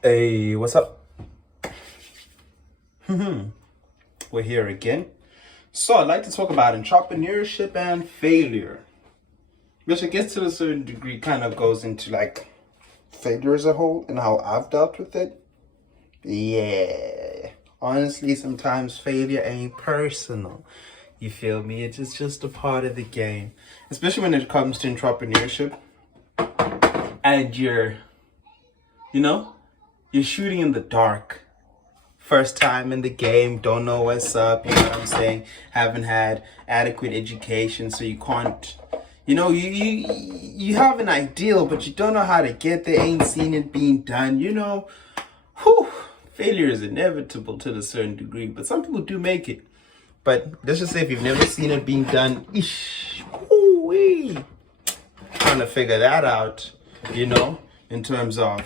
Hey, what's up? We're here again. So I'd like to talk about entrepreneurship and failure, which I guess to a certain degree kind of goes into like failure as a whole and how I've dealt with it. Yeah. Honestly, sometimes failure ain't personal. You feel me? It's just a part of the game. Especially when it comes to entrepreneurship and you know, you're shooting in the dark. First time in the game, don't know what's up, you know what I'm saying? Haven't had adequate education, so you can't, you have an ideal, but you don't know how to get there, ain't seen it being done, whew, failure is inevitable to a certain degree, but some people do make it. But let's just say if you've never seen it being done, ooh-wee, trying to figure that out, in terms of,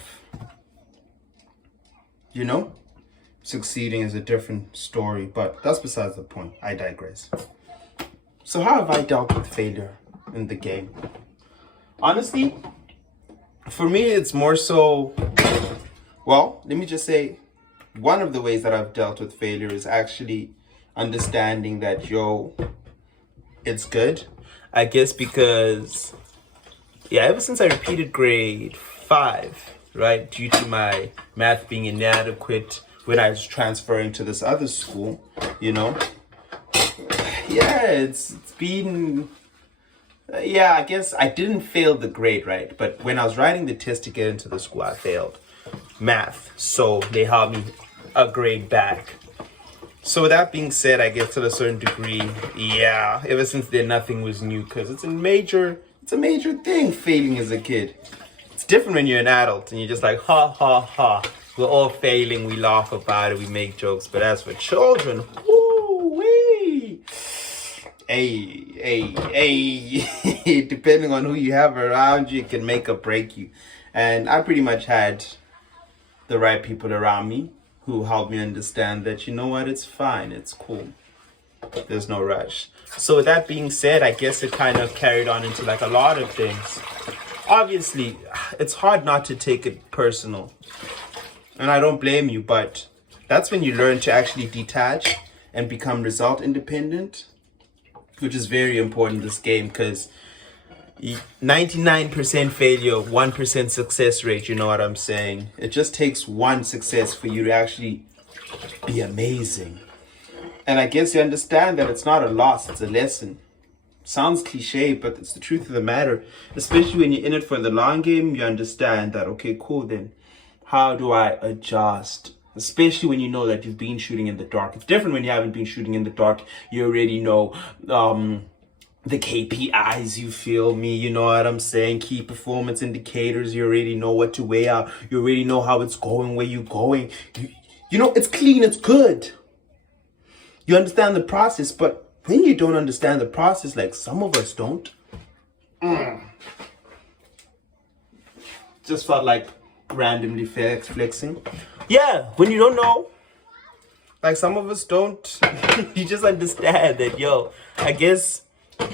succeeding is a different story, but that's besides the point. I digress. So how have I dealt with failure in the game? Honestly, for me, it's more so, well, let me just say, one of the ways that I've dealt with failure is actually understanding that, it's good. I guess because, ever since I repeated grade 5, right, due to my math being inadequate, when I was transferring to this other school, it's been, I guess I didn't fail the grade, right? But when I was writing the test to get into the school, I failed math. So they held me a grade back. So with that being said, I guess to a certain degree, ever since then, nothing was new because it's a major thing failing as a kid. It's different when you're an adult and you're just like, ha, ha, ha. We're all failing, we laugh about it, we make jokes. But as for children, woo-wee. Hey, depending on who you have around you, it can make or break you. And I pretty much had the right people around me who helped me understand that, you know what, it's fine, it's cool. There's no rush. So with that being said, I guess it kind of carried on into like a lot of things. Obviously, it's hard not to take it personal. And I don't blame you, but that's when you learn to actually detach and become result independent, which is very important in this game because 99% failure, 1% success rate, you know what I'm saying? It just takes one success for you to actually be amazing. And I guess you understand that it's not a loss, it's a lesson. Sounds cliche, but it's the truth of the matter. Especially when you're in it for the long game, you understand that, okay, cool then. How do I adjust? Especially when you know that you've been shooting in the dark. It's different when you haven't been shooting in the dark. You already know the KPIs, you feel me? You know what I'm saying? Key performance indicators. You already know what to weigh out. You already know how it's going, where you're going. It's clean, it's good. You understand the process, but when you don't understand the process, like some of us don't, just felt like randomly flexing. Yeah, when you don't know, like some of us don't, you just understand that, I guess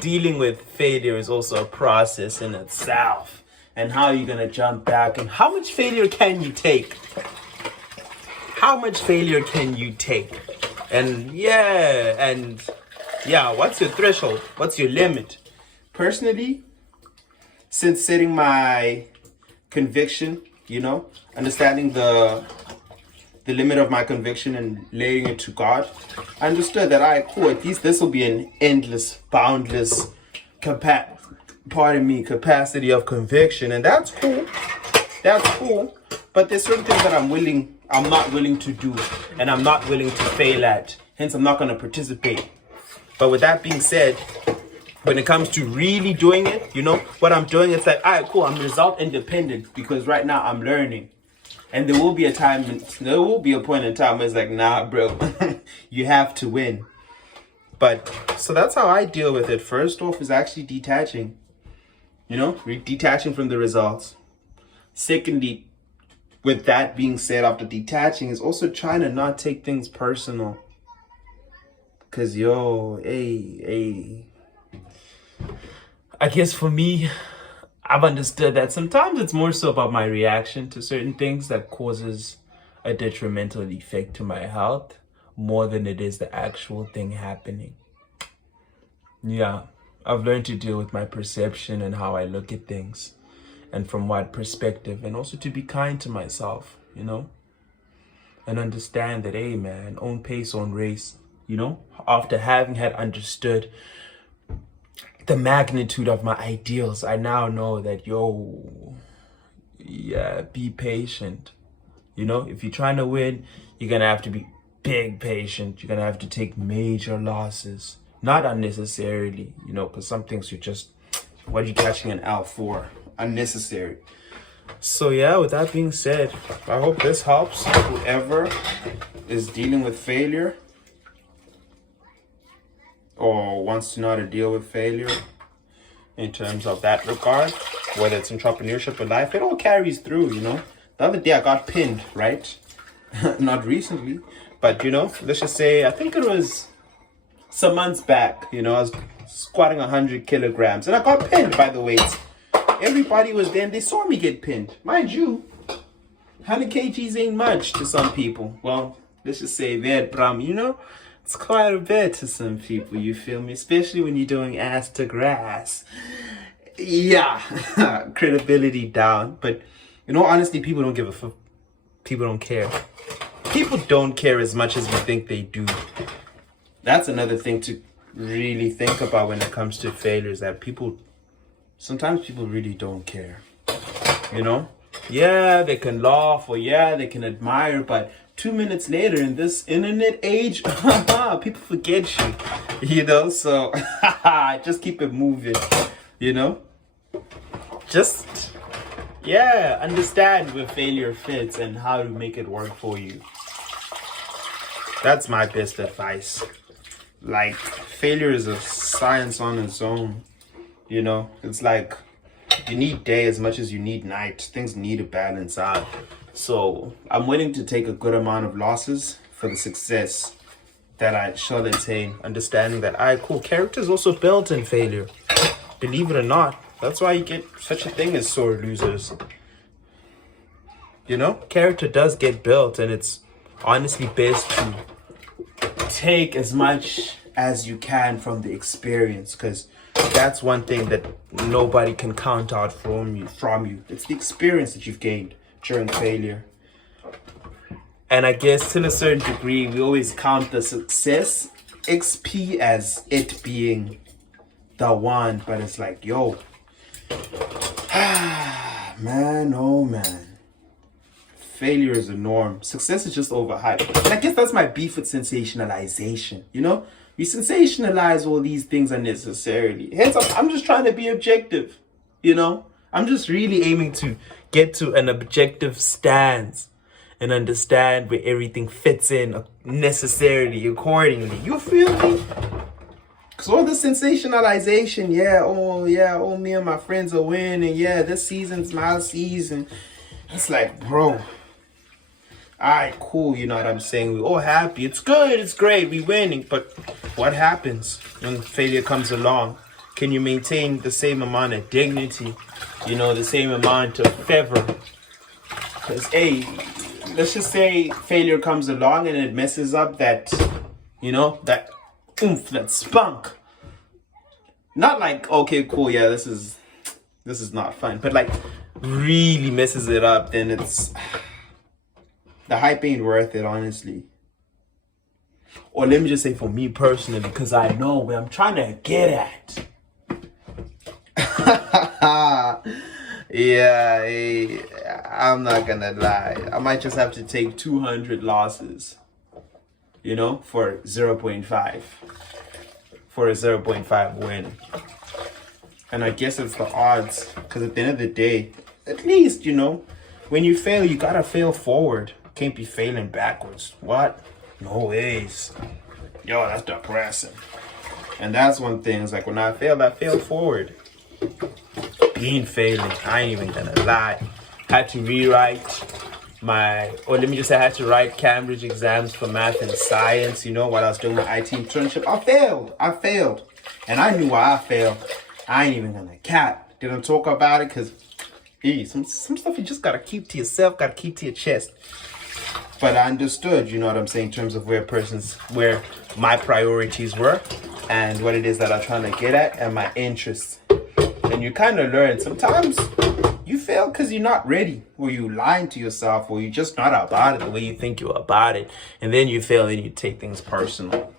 dealing with failure is also a process in itself. And how you're gonna jump back and how much failure can you take? How much failure can you take? And what's your threshold? What's your limit? Personally, since setting my conviction, understanding the limit of my conviction and laying it to God, I understood that at least this will be an endless, boundless capacity of conviction, and that's cool. That's cool. But there's certain things that I'm not willing to do, and I'm not willing to fail at. Hence, I'm not going to participate. But with that being said, when it comes to really doing it, what I'm doing, it's like, all right, cool, I'm result independent because right now I'm learning. And there will be a point in time where it's like, nah, bro, you have to win. But so that's how I deal with it. First off is actually detaching, detaching from the results. Secondly, with that being said, after detaching, is also trying to not take things personal. Cause I guess for me, I've understood that sometimes it's more so about my reaction to certain things that causes a detrimental effect to my health more than it is the actual thing happening. Yeah, I've learned to deal with my perception and how I look at things and from what perspective, and also to be kind to myself, and understand that, hey man, own pace, own race, after having had understood the magnitude of my ideals, I now know that, yeah, be patient. If you're trying to win, you're gonna have to be big patient. You're gonna have to take major losses, not unnecessarily, because some things you're just, what are you catching an L for? Unnecessary. So yeah, with that being said, I hope this helps whoever is dealing with failure or wants to know how to deal with failure in terms of that regard, whether it's entrepreneurship or life. It all carries through, The other day I got pinned, right? Not recently, but let's just say, I think it was some months back, I was squatting 100 kilograms and I got pinned by the weights. Everybody was there and they saw me get pinned. Mind you, 100 kgs ain't much to some people. Well, let's just say that, it's quite a bit to some people, you feel me? Especially when you're doing ass to grass. Yeah, credibility down. But, honestly, people don't give a fuck. People don't care. People don't care as much as we think they do. That's another thing to really think about when it comes to failures, that sometimes people really don't care. Yeah, they can laugh or yeah, they can admire, but 2 minutes later in this internet age, people forget you, so just keep it moving, just, yeah, understand where failure fits and how to make it work for you. That's my best advice. Like, failure is a science on its own, it's like you need day as much as you need night. Things need to balance out. So I'm willing to take a good amount of losses for the success that I shall attain, understanding that character is also built in failure. Believe it or not, that's why you get such a thing as sore losers. Character does get built, and it's honestly best to take as much as you can from the experience, because that's one thing that nobody can count out from you. It's the experience that you've gained during failure. And I guess to a certain degree, we always count the success XP as it being the one, but it's like, man, oh man. Failure is a norm. Success is just overhyped. And I guess that's my beef with sensationalization, We sensationalize all these things unnecessarily. Hence, I'm just trying to be objective, I'm just really aiming to get to an objective stance and understand where everything fits in necessarily, accordingly. You feel me? Because all the sensationalization, me and my friends are winning. Yeah, this season's my season. It's like, bro, alright, cool, you know what I'm saying? We're all happy. It's good, it's great, we're winning. But what happens when failure comes along? Can you maintain the same amount of dignity? The same amount of fervor? Because, hey, let's just say failure comes along and it messes up that, that oomph, that spunk. Not like, okay, cool, yeah, this is not fun. But like, really messes it up, then it's... the hype ain't worth it, honestly. Or let me just say for me personally, because I know where I'm trying to get at. Yeah, hey, I'm not gonna lie. I might just have to take 200 losses, for 0.5. For a 0.5 win. And I guess it's the odds, because at the end of the day, at least, when you fail, you gotta fail forward. Can't be failing backwards. What? No ways. That's depressing. And that's one thing. It's like when I fail forward. Being failing, I ain't even gonna lie. Had to rewrite I had to write Cambridge exams for math and science, while I was doing my IT internship. I failed. And I knew why I failed. I ain't even gonna cap. didn't talk about it because some stuff you just gotta keep to yourself, gotta keep to your chest. But I understood, you know what I'm saying, in terms of where my priorities were and what it is that I'm trying to get at and my interests. And you kind of learn sometimes you fail because you're not ready, or you lying to yourself, or you're just not about it the way you think you're about it. And then you fail and you take things personal.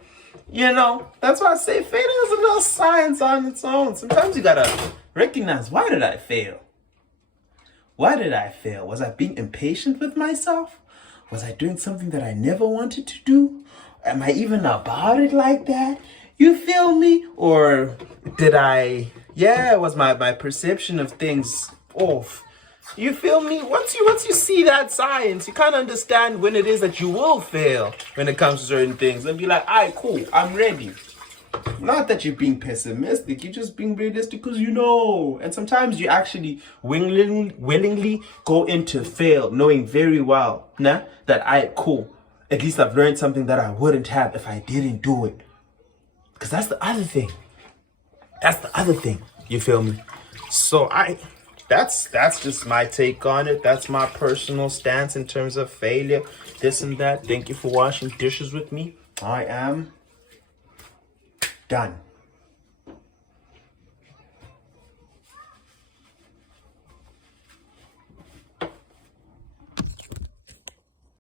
You know, that's why I say failing is a little science on its own. Sometimes you gotta recognize, why did I fail? Why did I fail? Was I being impatient with myself? Was I doing something that I never wanted to do? Am I even about it like that? You feel me? Or did was my perception of things off? You feel me? Once you see that science, you kind of understand when it is that you will fail when it comes to certain things, and be like, all right, cool, I'm ready. Not that you're being pessimistic, you're just being realistic because you know. And sometimes you actually willingly go into fail, knowing very well that cool. At least I've learned something that I wouldn't have if I didn't do it. Because that's the other thing. You feel me? So that's just my take on it. That's my personal stance in terms of failure, this and that. Thank you for washing dishes with me. I am done.